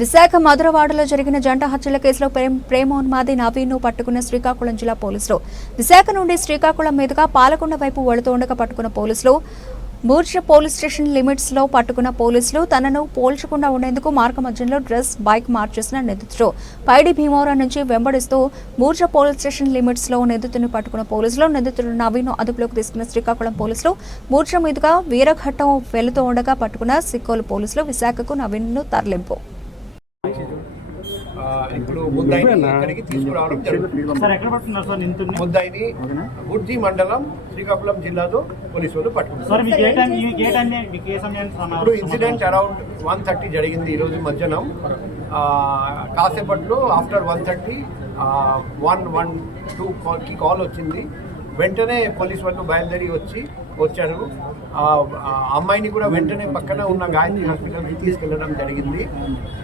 విశాఖ మధురవాడలో జరిగిన జంట హత్యల కేసులో ప్రేమ్ ప్రేమోన్మాది నవీన్ను పట్టుకున్న శ్రీకాకుళం జిల్లా పోలీసులు. విశాఖ నుండి శ్రీకాకుళం మీదుగా పాలకొండ వైపు వెళుతుండగా పట్టుకున్న పోలీసులు. బూర్జ పోలీస్ స్టేషన్ లిమిట్స్లో పట్టుకున్న పోలీసులు. తనను పోల్చకుండా ఉండేందుకు మార్గ మధ్యంలో డ్రెస్ బైక్ మార్చేసిన నిందితుడు. పైడి భీమవరం నుంచి వెంబడిస్తూ బూర్జ పోలీస్ స్టేషన్ లిమిట్స్లో నిందితుడిని పట్టుకున్న పోలీసులు. నిందితుడు నవీన్ అదుపులోకి తీసుకున్న శ్రీకాకుళం పోలీసులు. మూర్చ మీదుగా వీరఘట్టం వెళుతూ ఉండగా పట్టుకున్న సిక్కోలు పోలీసులు. విశాఖకు నవీన్ను తరలింపు. ఇప్పుడు ముద్దాయిని ఇక్కడికి తీసుకురావడం జరుగుతుంది. ముద్దాయిని మండలం శ్రీకాకుళం జిల్లాలో పోలీసు వాళ్ళు పట్టుకున్నారు ఇప్పుడు ఇన్సిడెంట్ అరౌండ్ వన్ థర్టీ జరిగింది ఈరోజు మధ్యాహ్నం. కాసేపట్లో after one thirty one one two కి కాల్ వచ్చింది. వెంటనే పోలీస్ వాళ్ళు బయలుదేరి వచ్చి వచ్చారు. ఆ, అమ్మాయిని కూడా వెంటనే పక్కన ఉన్న గాయత్రి హాస్పిటల్కి తీసుకెళ్ళడం జరిగింది.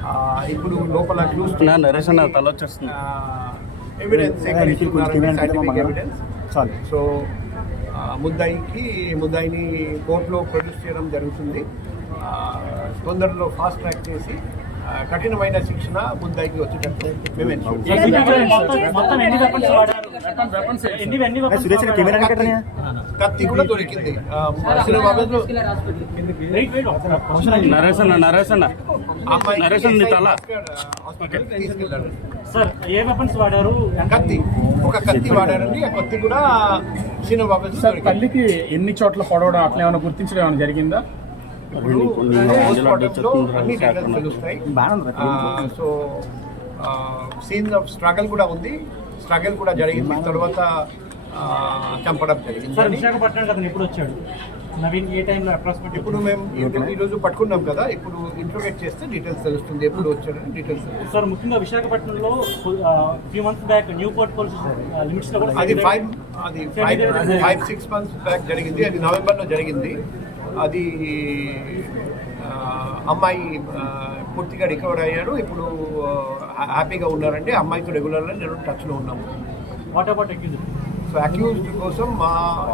ఆ, ఇప్పుడు లోపల క్లూస్ నా నరేష్ అన్న తల వచ్చేస్తుంది. ఎవిడెన్స్ ఎవిడెన్స్ సో ముద్దాయికి ముద్దాయిని కోర్టులో ప్రొడ్యూస్ చేయడం జరుగుతుంది. ఆ, తొందరలో ఫాస్ట్ ట్రాక్ చేసి కఠినమైన శిక్షణ ముద్దాయికి వచ్చేటట్టు మేము? కత్తి- కూడా దొరికింది. వాడారు? కత్తి. ఒక కత్తి వాడారండి. ఆ కత్తి కూడా సార్ తల్లికి ఎన్ని చోట్ల పొడవడం అట్లా ఏమైనా గుర్తించడం ఏమైనా జరిగిందా? సో సీన్ ఆఫ్ స్ట్రగల్ కూడా ఉంది. స్ట్రగల్ కూడా జరిగింది. తర్వాత చంపడం సార్ జరిగింది విశాఖపట్నం అతను ఎప్పుడు వచ్చాడు? నవీన్ ఏ టైంలో అప్రాక్సిమేట్ ఇప్పుడు మేము ఈ- ఈ రోజు పట్టుకున్నాం కదా ఇప్పుడు ఇంట్రోగేట్ చేస్తే డీటెయిల్స్ తెలుస్తుంది. ఎప్పుడు వచ్చాడని డీటెయిల్స్ సార్ ముఖ్యంగా విశాఖపట్నంలో few months back new port police లిమిట్స్లో కూడా అది ఫైవ్ అది five five six months back జరిగింది. అది నవంబర్లో జరిగింది. అది అమ్మాయి పూర్తిగా రికవర్ అయ్యారు. ఇప్పుడు హ్యాపీగా ఉన్నారంటే అమ్మాయితో రెగ్యులర్గా నేను టచ్లో ఉన్నాము. What about accuse so accused కోసం మా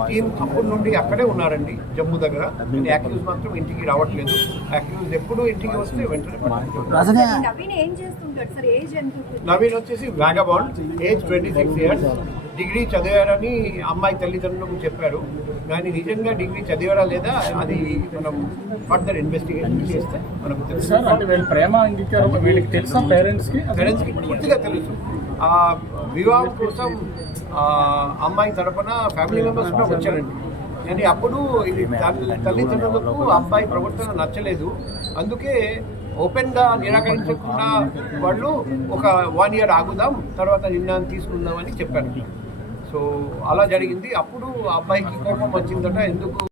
టీం అప్పటి నుండి అక్కడే ఉన్నారండి జమ్మూ దగ్గర. అక్యూజ్ మాత్రం ఇంటికి రావట్లేదు. అక్యూజ్ ఎప్పుడు ఇంటికి వస్తే వెంటనే పట్టుకుంటారు. నవీన్ ఏం చేస్తుంటాడు? సార్ ఏజ్ ఎంత ఉంటుంది? నవీన్ వచ్చేసి vagabond age twenty six years degree చదివారని అమ్మాయి తల్లిదండ్రులకు చెప్పారు. కానీ నిజంగా డిగ్రీ చదివారా లేదా అది మనం ఫర్దర్ ఇన్వెస్టిగేషన్ చేస్తే మనకు తెలుసు. సార్ అంటే వీళ్ళ ప్రేమ అంగీకారం వీళ్ళకి తెలుసా పేరెంట్స్కి? పేరెంట్స్కి పూర్తిగా తెలుసు. ఆ వివాహం కోసం అమ్మాయి తరపున ఫ్యామిలీ మెంబర్స్ కూడా వచ్చారండి. కానీ అప్పుడు ఇది తల్లి- తల్లిదండ్రులకు అబ్బాయి ప్రవర్తన నచ్చలేదు. అందుకే ఓపెన్గా నిరాకరించకుండా వాళ్ళు ఒక వన్ ఇయర్ ఆగుదాం తర్వాత నిర్ణయం తీసుకుందాం అని చెప్పారు. సో అలా జరిగింది. అప్పుడు ఆ అబ్బాయికి కోపం వచ్చిందట. ఎందుకు